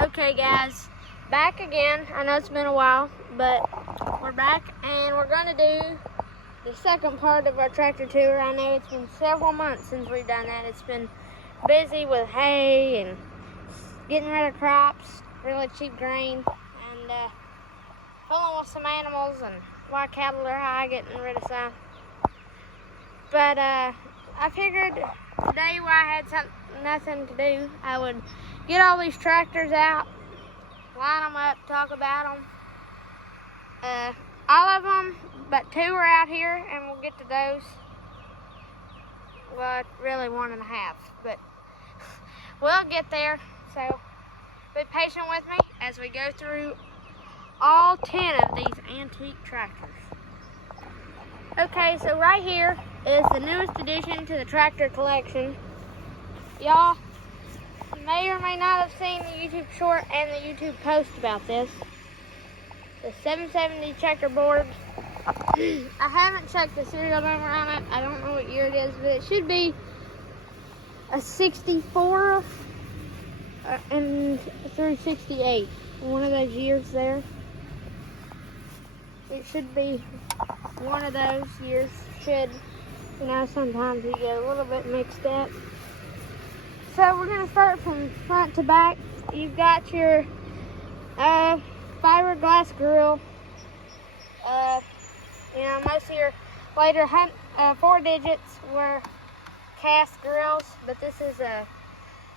Okay guys, back again. I know it's been a while, but we're back and we're gonna do the second part of our tractor tour. I know it's been several months since we've done that. It's been busy with hay and getting rid of crops, really cheap grain, and pulling with some animals and while cattle are high, getting rid of some. But I figured today while I had nothing to do, I would get all these tractors out, line them up, talk about them. All of them, but two are out here, and we'll get to those. Well, really 1.5, but we'll get there. So be patient with me as we go through all 10 of these antique tractors. Okay, so right here is the newest addition to the tractor collection. Y'all may or may not have seen the YouTube short and the YouTube post about this. The 770 checkerboard. I haven't checked the serial number on it. I don't know what year it is, but it should be a 64 and through 68. One of those years there. It should be one of those years. Sometimes you get a little bit mixed up. So we're going to start from front to back. You've got your fiberglass grill. Most of your later 4 digits were cast grills, but this is a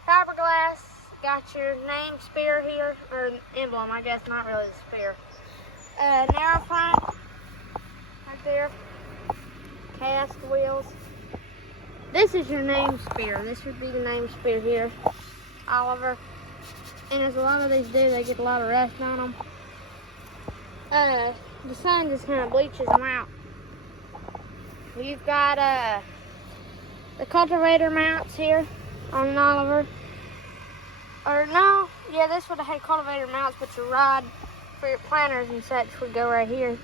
fiberglass. Got your name spear here, or emblem, I guess, not really the spear. Narrow front, right there. Cast wheels. This is your name spear. This would be the name spear here, Oliver. And as a lot of these do, they get a lot of rust on them. The sun just kind of bleaches them out. You've got the cultivator mounts here on an Oliver. Or no, yeah, this would have had cultivator mounts, but your rod for your planters and such would go right here.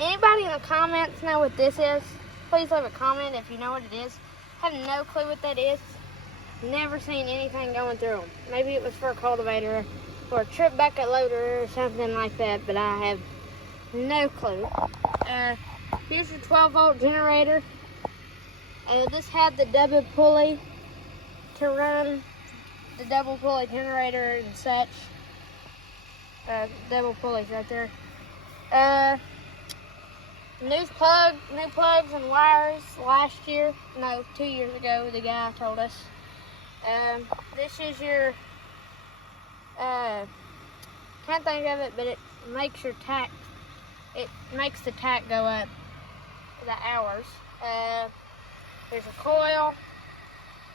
Anybody in the comments know what this is? Please leave a comment if you know what it is. I have no clue what that is. Never seen anything going through them. Maybe it was for a cultivator or a trip bucket loader or something like that, but I have no clue. Here's your 12-volt generator. This had the double pulley to run the double pulley generator and such. Double pulleys right there. New plugs and wires last year. No, 2 years ago, the guy told us. This is your, can't think of it, but it makes your tack, it makes the tack go up the hours. There's a coil.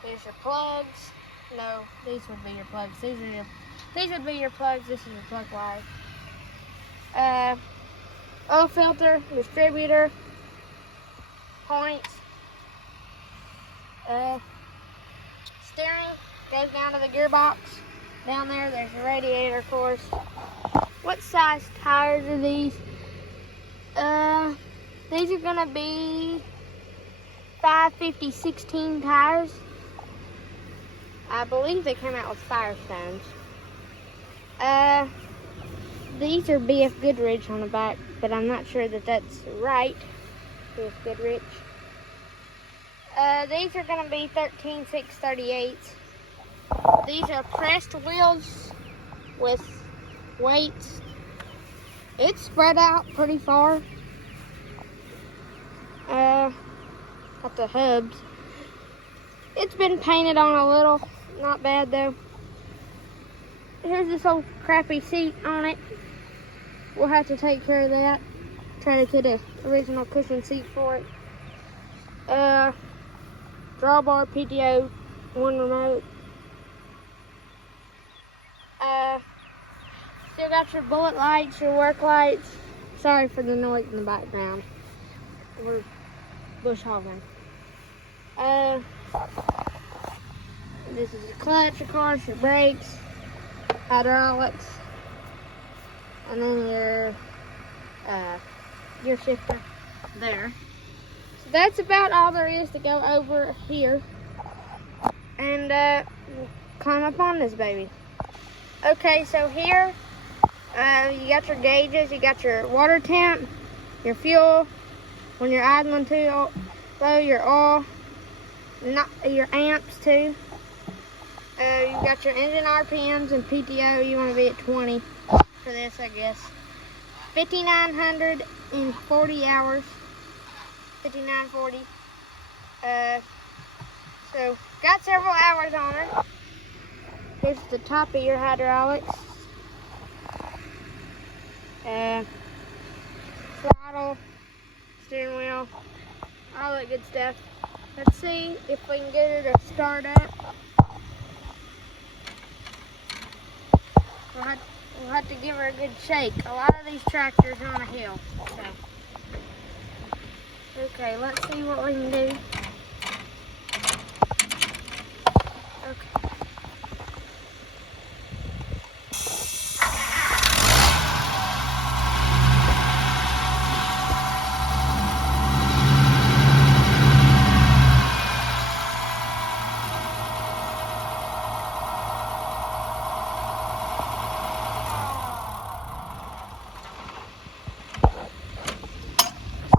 There's your plugs. No, these would be your plugs. These would be your plugs. This is your plug wire. Oil filter, distributor, points. Steering goes down to the gearbox. Down there, there's a radiator, of course. What size tires are these? These are gonna be 550/16 tires. I believe they came out with Firestones. These are BF Goodrich on the back, but I'm not sure that that's right. BF Goodrich. These are going to be 13/6/38. These are pressed wheels with weights. It's spread out pretty far. Got the hubs. It's been painted on a little. Not bad though. Here's this old crappy seat on it. We'll have to take care of that. Try to get an original cushion seat for it. Drawbar, PTO, 1 remote. Still got your bullet lights, your work lights. Sorry for the noise in the background. We're bush hogging. This is your clutch, of course, your brakes, hydraulics, and then your shifter there. So that's about all there is to go over here. And climb up on this baby. Okay, so here you got your gauges, you got your water temp, your fuel, when you're idling too low, your oil, your amps too. You got your engine RPMs and PTO, you want to be at 20 for this, I guess. 5,940 hours, 5,940. So got several hours on it. Here's the top of your hydraulics. Throttle, steering wheel, all that good stuff. Let's see if we can get it to start up. We'll have to give her a good shake. A lot of these tractors are on a hill. So. Okay, let's see what we can do. Okay.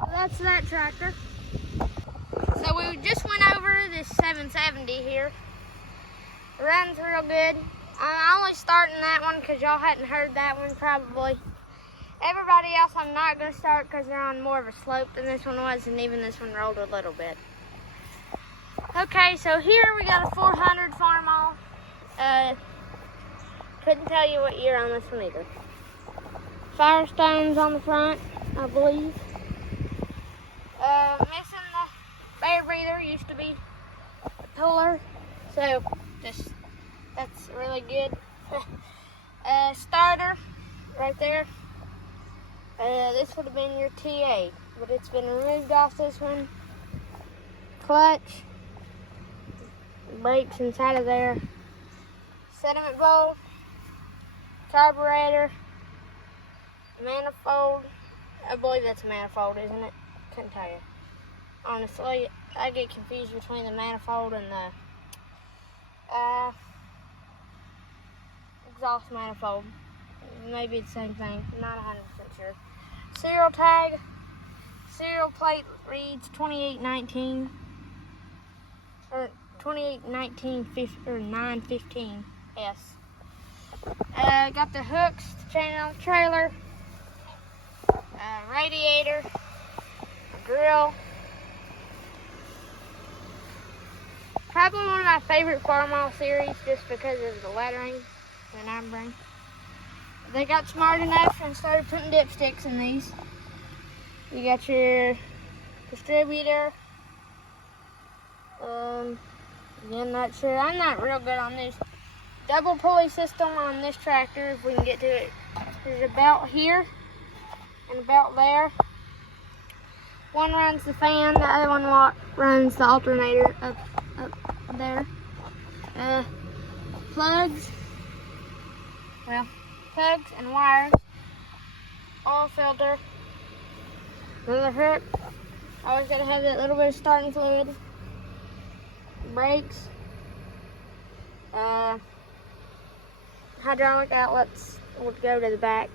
That's that tractor. So we just went over this 770 here. It runs real good. I'm only starting that one because y'all hadn't heard that one probably. Everybody else I'm not going to start because they're on more of a slope than this one was, and even this one rolled a little bit. Okay, so here we got a 400 Farmall. Couldn't tell you what year on this one either. Firestones on the front, I believe. Missing the air breather, used to be a puller, so that's really good. Starter right there. This would have been your TA, but it's been removed off this one. Clutch, brakes inside of there. Sediment bowl, carburetor, manifold. I believe that's a manifold, isn't it? Couldn't tell you. Honestly, I get confused between the manifold and the exhaust manifold. Maybe it's the same thing. I'm not 100% sure. Serial tag. Serial plate reads 2819 or 2819 or 915 S. Got the hooks to chain on the trailer. Radiator. Grill. Probably one of my favorite Farmall series just because of the lettering and numbering. They got smart enough and started putting dipsticks in these. You got your distributor. Again, not sure. I'm not real good on this. Double pulley system on this tractor, if we can get to it. There's a belt here and a belt there. One runs the fan, the other one runs the alternator up there. Plugs and wires. Oil filter. Another hook. Always gotta have that little bit of starting fluid. Brakes. Hydraulic outlets would go to the back.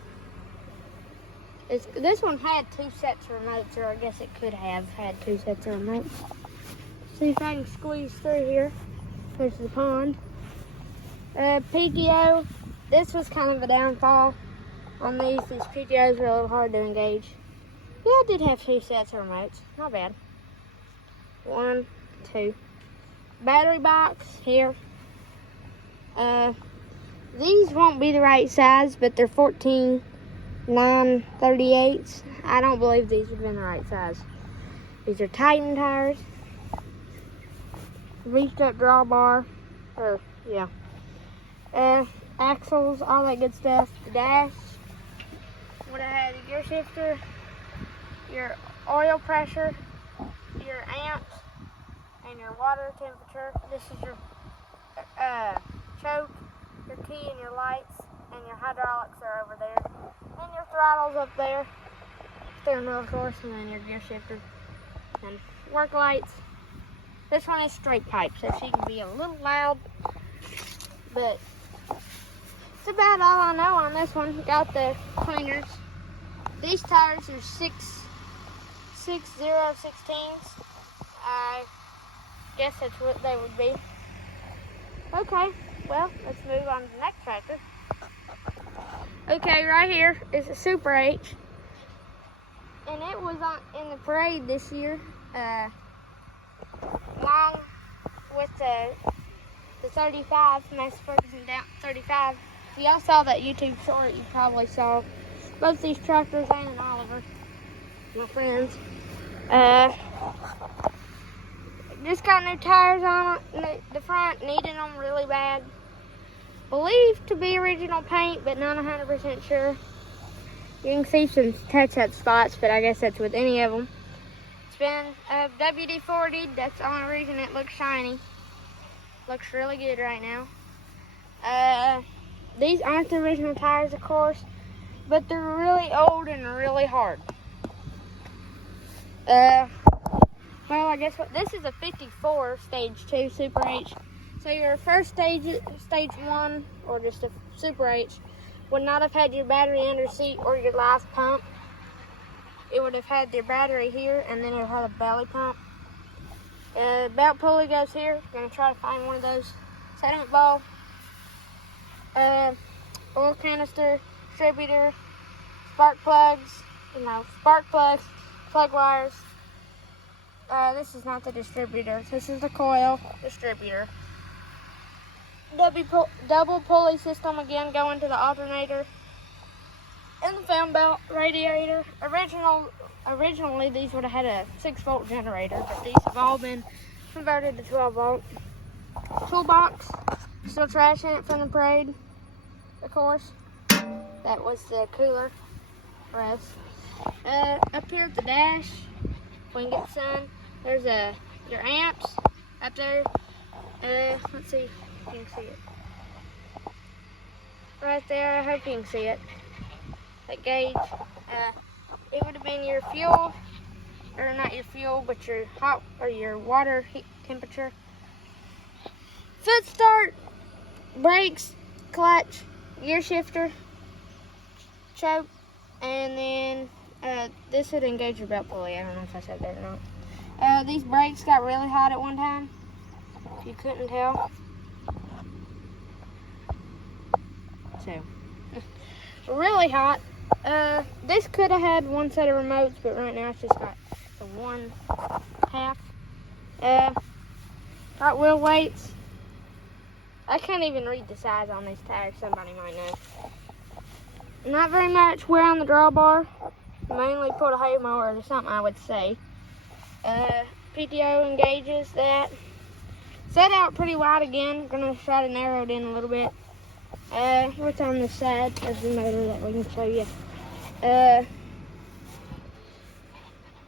This one had two sets of remotes, or I guess it could have had two sets of remotes. See if I can squeeze through here. There's the pond. PTO. This was kind of a downfall on these. These PTOs were a little hard to engage. Yeah, I did have two sets of remotes. Not bad. 1, 2. Battery box here. These won't be the right size, but they're 14.938. I don't believe these would have been the right size. These are Titan tires. Reached up drawbar. Axles, all that good stuff. The dash. Would have had a gear shifter, your oil pressure, your amps, and your water temperature. This is your choke, your key, and your lights, and your hydraulics are over there. And your throttle's up there. Steering wheel, of course, and then your gear shifter. And work lights. This one is straight pipe, so she can be a little loud, but That's about all I know on this one. Got the cleaners. These tires are 6.016s. I guess that's what they would be. Okay, well, let's move on to the next tractor. Okay, right here is a Super H. And it was in the parade this year. Along with the 35, Massey Ferguson down 35. If y'all saw that YouTube short, you probably saw both these tractors and Oliver, my friends. Just got new tires on it. The front needed them really bad. Believed to be original paint, but not 100% sure. You can see some touch-up spots, but I guess that's with any of them. It's been WD-40'd. That's the only reason it looks shiny. Looks really good right now. These aren't the original tires, of course, but they're really old and really hard. Well, I guess this is a 54 stage 2 Super H. So your first stage 1, or just a Super H, would not have had your battery under seat or your live pump. It would have had your battery here, and then it would have a belly pump. Belt pulley goes here. Gonna try to find one of those. Sediment ball, oil canister, distributor, spark plugs, plug wires. This is not the distributor. This is the coil distributor. Double pulley system again going to the alternator. And the fan belt radiator. Originally these would have had a 6-volt generator, but these have all been converted to 12-volt. Toolbox. Still trash in it from the parade, of course. That was the cooler for us. Up here at the dash, if we can get the sun, there's your amps up there. Let's see if you can see it. Right there, I hope you can see it. That gauge. It would have been your fuel, or not your fuel, but your hot or your water heat temperature. Foot start, brakes, clutch, gear shifter, choke, and then this would engage your belt pulley. I don't know if I said that or not. These brakes got really hot at one time, if you couldn't tell. So, really hot. This could have had one set of remotes, but right now it's just got the one half. Got wheel weights. I can't even read the size on these tires, somebody might know. Not very much wear on the drawbar. Mainly pulled a hay mower or something, I would say. PTO engages that. Set out pretty wide again. Gonna try to narrow it in a little bit. What's on the side of the motor that we can show you?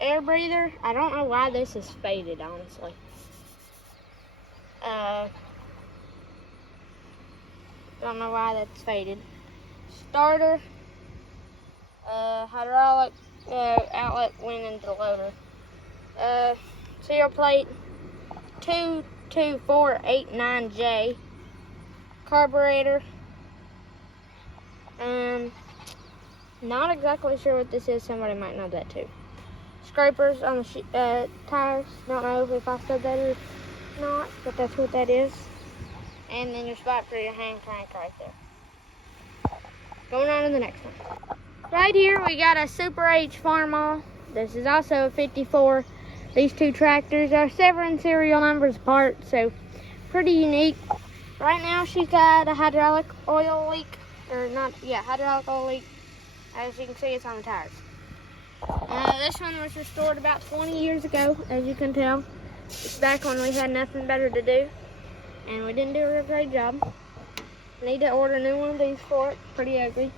Air breather. I don't know why this is faded, honestly. Don't know why that's faded. Starter. Hydraulic outlet went into the loader. Serial plate 22489J. Carburetor. Not exactly sure what this is. Somebody might know that too. Scrapers on the tires. Don't know if I said that or not, but that's what that is. And then your spot for your hand crank right there. Going on to the next one. Right here we got a Super H Farmall. This is also a 54. These two tractors are several serial numbers apart, so pretty unique. Right now she's got a hydraulic oil leak, hydraulic oil leak. As you can see, it's on the tires. This one was restored about 20 years ago, as you can tell. It's back when we had nothing better to do, and we didn't do a real great job. Need to order a new one of these for it. Pretty ugly.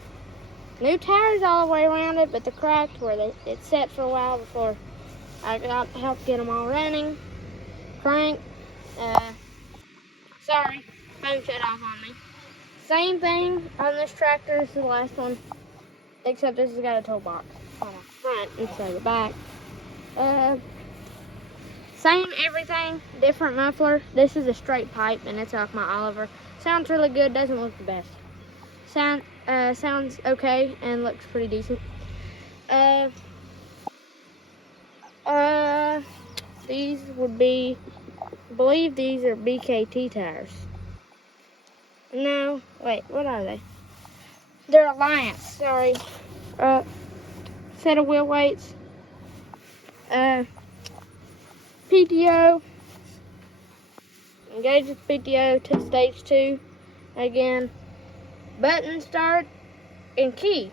New tires all the way around it, but they're cracked where it sat for a while before I got to help get them all running. Crank. Sorry, phone shut off on me. Same thing on this tractor as the last one, except this has got a toolbox on the front instead of the back. Same everything, different muffler. This is a straight pipe, and it's off my Oliver. Sounds really good, doesn't look the best. sounds okay and looks pretty decent. These would be, I believe these are BKT tires. No, wait, what are they? They're Alliance, sorry. Set of wheel weights. PTO. Engage with PTO to stage 2. Again, button start and key.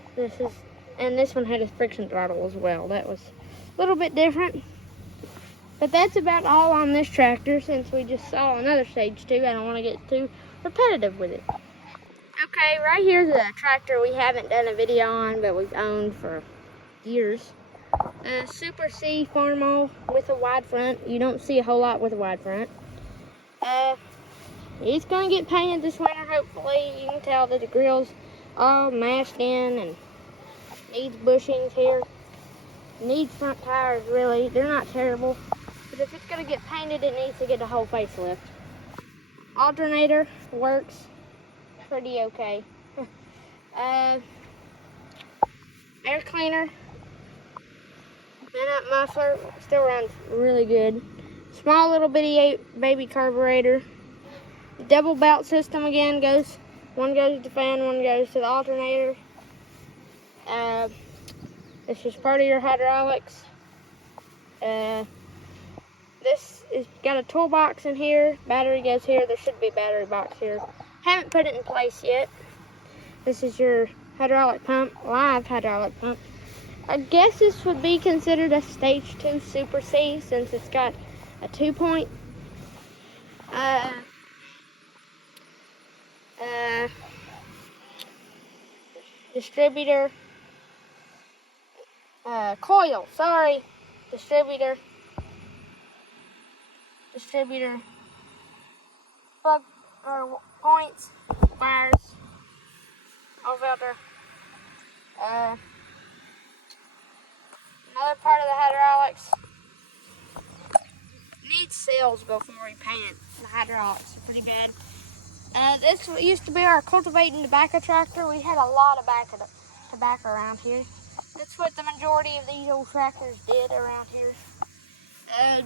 And this one had a friction throttle as well. That was a little bit different. But that's about all on this tractor since we just saw another stage 2. I don't want to get too repetitive with it. Okay, right here's a tractor we haven't done a video on, but we've owned for years. Super C Farmall with a wide front. You don't see a whole lot with a wide front. It's going to get painted this winter, hopefully. You can tell that the grill's all mashed in and needs bushings here. Needs front tires, really. They're not terrible. But if it's going to get painted, it needs to get a whole facelift. Alternator works pretty okay. Air cleaner. Minute muffler still runs really good. Small little bitty baby carburetor. Double belt system again goes. One goes to the fan, one goes to the alternator. This is part of your hydraulics. This is got a toolbox in here. Battery goes here. There should be a battery box here. Haven't put it in place yet. This is your hydraulic pump, live hydraulic pump. I guess this would be considered a stage 2 Super C since it's got a 2-point distributor coil, distributor plug or points, wires, oil filter. Another part of the hydraulics needs seals before we paint the hydraulics. Pretty bad. This used to be our cultivating tobacco tractor. We had a lot of tobacco around here. That's what the majority of these old tractors did around here.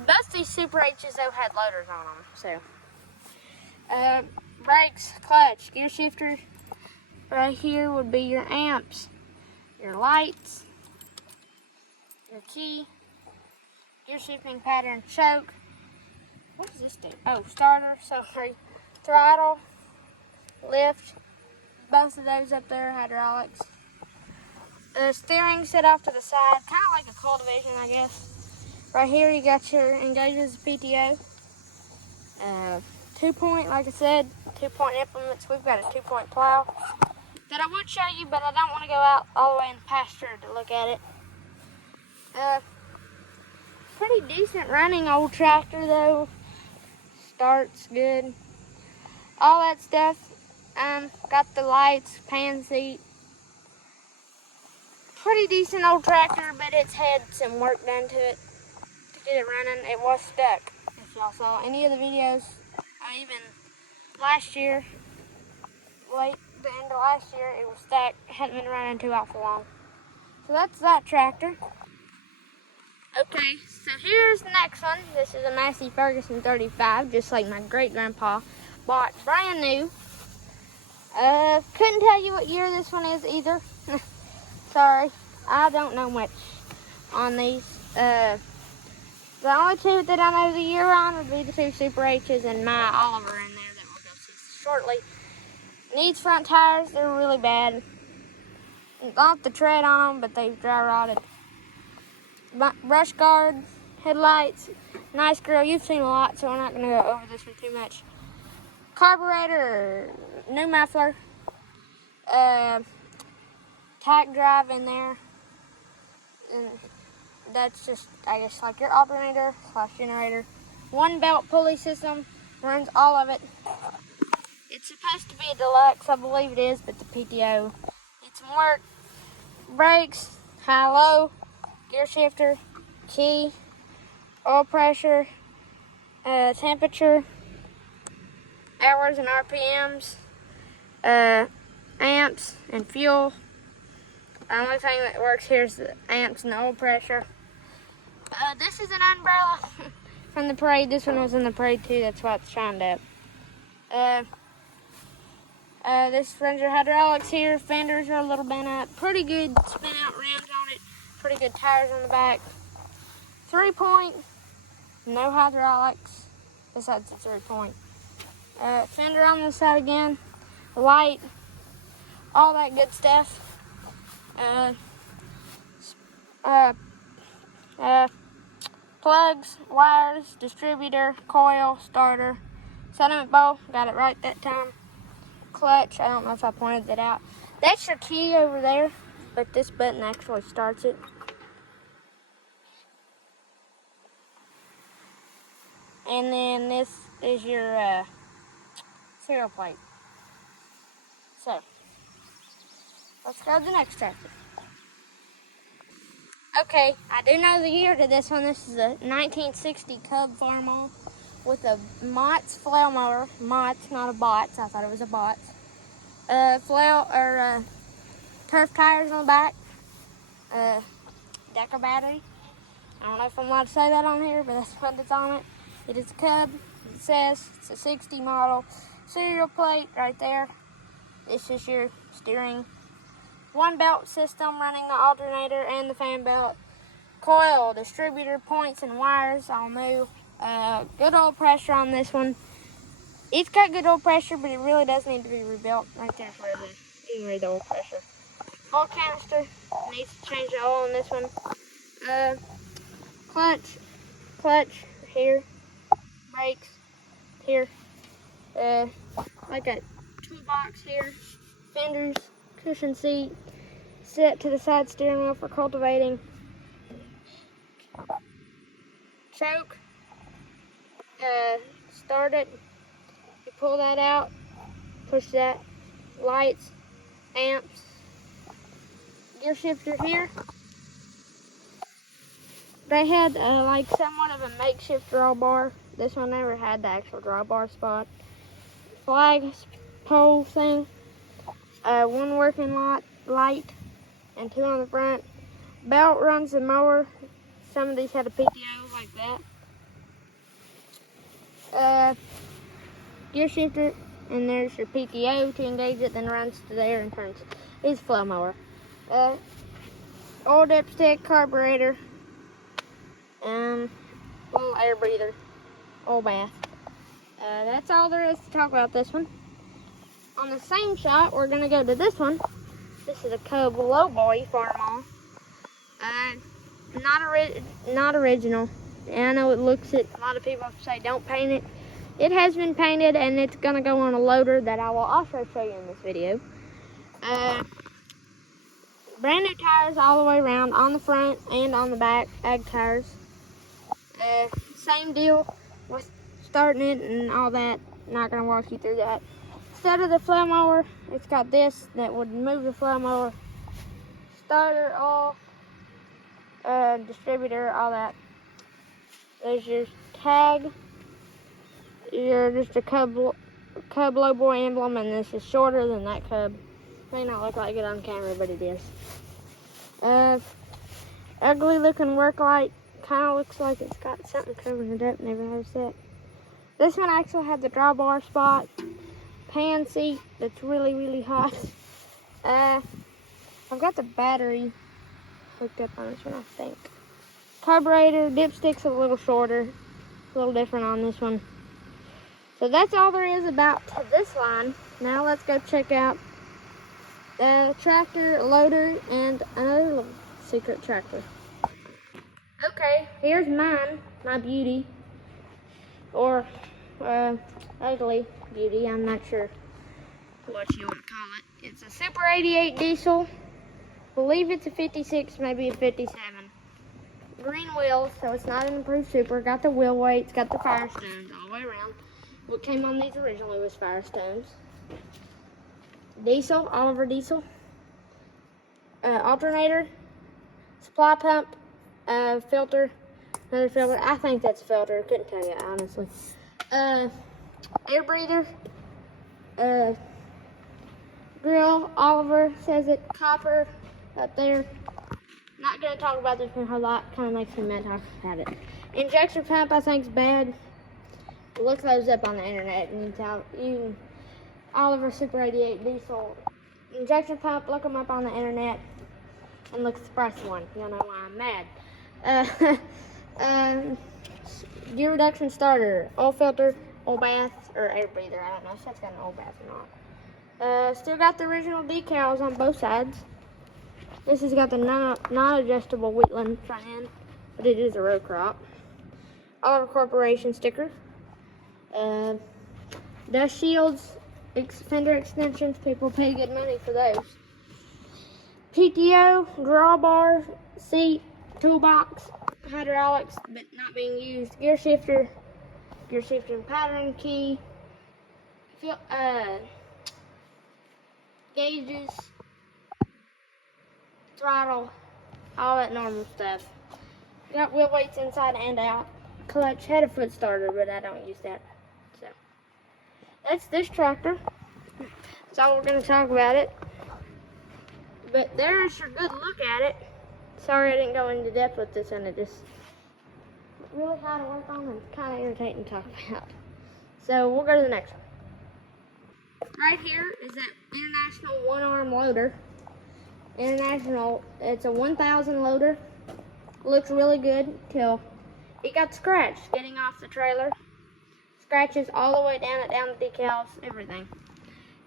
Most of these Super H's though had loaders on them. So, brakes, clutch, gear shifter. Right here would be your amps, your lights, your key, gear shifting pattern, choke. What does this do? Oh, starter, sorry. Throttle, lift, both of those up there, hydraulics. The steering set off to the side, kind of like a cultivation, I guess. Right here you got your engages PTO. 2-point, like I said, 2-point implements. We've got a 2-point plow that I would show you, but I don't want to go out all the way in the pasture to look at it. Pretty decent running old tractor though. Starts good. All that stuff. Got the lights, pan seat. Pretty decent old tractor, but it's had some work done to it to get it running. It was stuck. If y'all saw any of the videos, or even last year, the end of last year, it was stuck. It hadn't been running too awful long. So that's that tractor. Okay, so here's the next one. This is a Massey Ferguson 35, just like my great-grandpa bought brand new. Couldn't tell you what year this one is either. Sorry, I don't know much on these. The only two that I know the year on would be the 2 Super H's and my Oliver in there that we'll go see shortly. Needs front tires, they're really bad. Not the tread on them, but they've dry rotted. Brush guard, headlights, nice grill. You've seen a lot, so we're not going to go over this one too much. Carburetor, new muffler, tack drive in there, and that's just, I guess, like your alternator / generator. 1 belt pulley system, runs all of it. It's supposed to be a deluxe, I believe it is, but the PTO needs some work. Brakes, high-low, gear shifter, key, oil pressure, temperature, hours and RPMs, amps, and fuel. The only thing that works here is the amps and the oil pressure. This is an umbrella from the parade. This one was in the parade too, that's why it's shined up. This runs your hydraulics here. Fenders are a little bent up. Pretty good spin out rims on it. Pretty good tires on the back. 3-point, no hydraulics besides the 3-point. Fender on this side again. Light, all that good stuff. Plugs, wires, distributor, coil, starter, sediment bowl, got it right that time. Clutch, I don't know if I pointed that out. That's your key over there, but this button actually starts it. And then this is your serial plate. So, let's go to the next tractor. Okay, I do know the year to this one. This is a 1960 Cub Farmall with a Mott's flail mower. Mott's, not a Bots. I thought it was a Bots. Turf tires on the back. Decker battery. I don't know if I'm allowed to say that on here, but that's what it's on it. It is a Cub. It says it's a 60 model. Serial plate right there. This is your steering. One belt system running the alternator and the fan belt. Coil, distributor, points, and wires all new. Good oil pressure on this one. It's got good oil pressure, but it really does need to be rebuilt. Right there for you can read the oil pressure. Oil canister, needs to change the oil on this one. Clutch here. Brakes here. Like a toolbox here. Fenders, cushion seat. Set to the side steering wheel for cultivating. Choke. Start it. You pull that out. Push that. Lights. Amps. Gear shifter here. They had like somewhat of a makeshift drawbar. This one never had the actual drawbar spot. Flag pole thing. One working light and 2 on the front. Belt runs the mower. Some of these had a PTO like that. Gear shifter, and there's your PTO to engage it, then runs to there and turns. It's a flow mower. Oil dipstick, carburetor, little air breather, oil bath. That's all there is to talk about this one. On the same shot, we're gonna go to this one. This is a Cub Low Boy Farmall. Not original. And I know it looks it. A lot of people say don't paint it. It has been painted, and it's gonna go on a loader that I will also show you in this video. Brand new tires all the way around, on the front and on the back, ag tires. Same deal with starting it and all that. Not gonna walk you through that. Instead of the flow mower, it's got this that would move the flow mower. Starter, oil, distributor, all that. There's your tag. You're just a Cub Low Boy emblem, and this is shorter than that Cub. May not look like it on camera, but it is. Ugly looking work light. Kind of looks like it's got something covering it up. Never noticed that. This one actually had the drawbar spot. Pan seat that's really, really hot. I've got the battery hooked up on this one, I think. Carburetor, dipstick's a little shorter. A little different on this one. So that's all there is about this line. Now let's go check out the tractor, loader, and another little secret tractor. Okay, here's mine, my beauty, or ugly beauty, I'm not sure what you want to call it. It's a Super 88 diesel. Believe it's a 56, maybe a 57. Green wheels, so it's not an improved Super. Got the wheel weights, got the Firestones all the way around. What came on these originally was Firestones. Diesel, Oliver diesel. Alternator, supply pump, filter, another filter. I think that's a filter. Couldn't tell you honestly. Air breather, grill, Oliver says it, copper up there. Not going to talk about this one a whole lot. Kind of makes me mad talking about it. Injector pump I think is bad. Look those up on the internet and Oliver Super 88 diesel injection pump. Look them up on the internet and look at the price one. You'll know why I'm mad. Gear reduction starter, oil filter, oil bath, or air breather. I don't know if that's got an oil bath or not. Still got the original decals on both sides. This has got the non-adjustable Wheatland front end, but it is a row crop. Oliver Corporation sticker. Dust shields, fender extensions. People pay good money for those. PTO, drawbar, seat, toolbox, hydraulics, but not being used. Gear shifter and pattern key. Gauges, throttle, all that normal stuff. Got wheel weights inside and out. Clutch, had a foot starter, but I don't use that. So that's this tractor. That's all we're going to talk about it. But there's your good look at it. Sorry I didn't go into depth with this, and it just really hard to work on and kind of irritating to talk about. So we'll go to the next one. Right here is that International one-arm loader. International, it's a 1000 loader. Looks really good till it got scratched getting off the trailer. Scratches all the way down the decals, everything.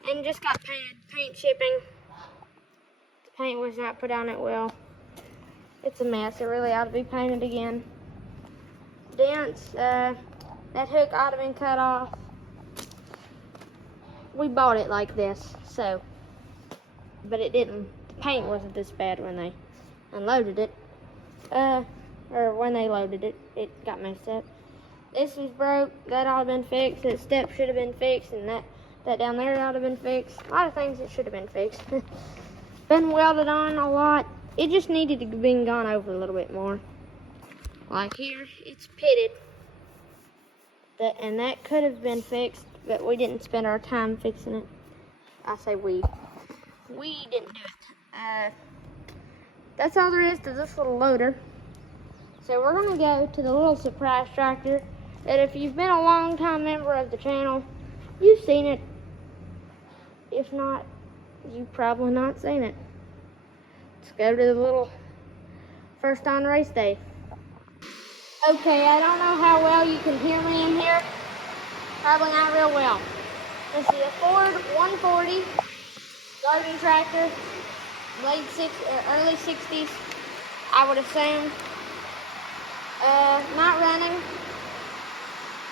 And just got paint shipping. The paint was not put on it well. It's a mess. It really ought to be painted again. Dents, that hook ought to have been cut off. We bought it like this, so, but it didn't. The paint wasn't this bad when they unloaded it. Or when they loaded it, it got messed up. This was broke. That ought to have been fixed. That step should have been fixed, and that down there ought to have been fixed. A lot of things that should have been fixed. Been welded on a lot. It just needed to be gone over a little bit more. Like here, it's pitted. And that could have been fixed, but we didn't spend our time fixing it. I say we. We didn't do it. That's all there is to this little loader. So we're going to go to the little surprise tractor that if you've been a long time member of the channel, you've seen it. If not, you've probably not seen it. Let's go to the little first on race day. Okay, I don't know how well you can hear me in here. Probably not real well. This is a Ford 140 garden tractor, early 60s, I would assume. Not running,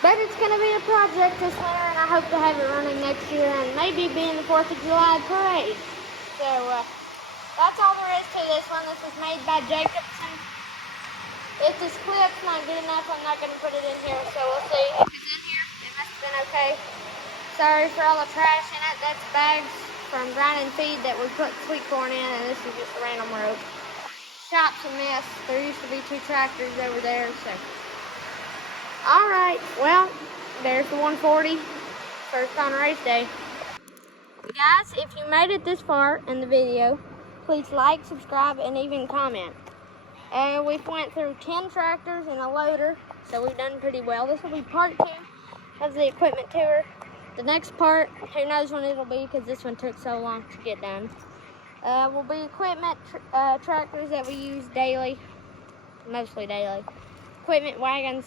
but it's going to be a project this winter, and I hope to have it running next year and maybe be in the 4th of July parade. So that's all there is to this one. This was made by Jacobson. If this clip's not good enough, I'm not going to put it in here, so we'll see. If it's in here, it must have been okay. Sorry for all the trash in it. That's bags from grinding feed that we put sweet corn in, and this is just a random road. Shop's a mess. There used to be 2 tractors over there, so. Alright, well, there's the 140, first on race day. Guys, if you made it this far in the video, please like, subscribe, and even comment. We've went through 10 tractors and a loader, so we've done pretty well. This will be part 2 of the equipment tour. The next part, who knows when it'll be, because this one took so long to get done. Will be equipment tractors that we use daily, mostly daily. Equipment, wagons,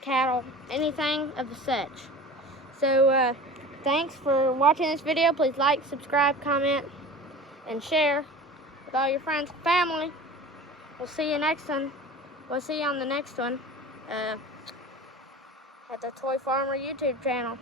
cattle, anything of the such. So, thanks for watching this video. Please like, subscribe, comment, and share with all your friends and family. We'll see you next one. We'll see you on the next one at the Toy Farmer YouTube channel.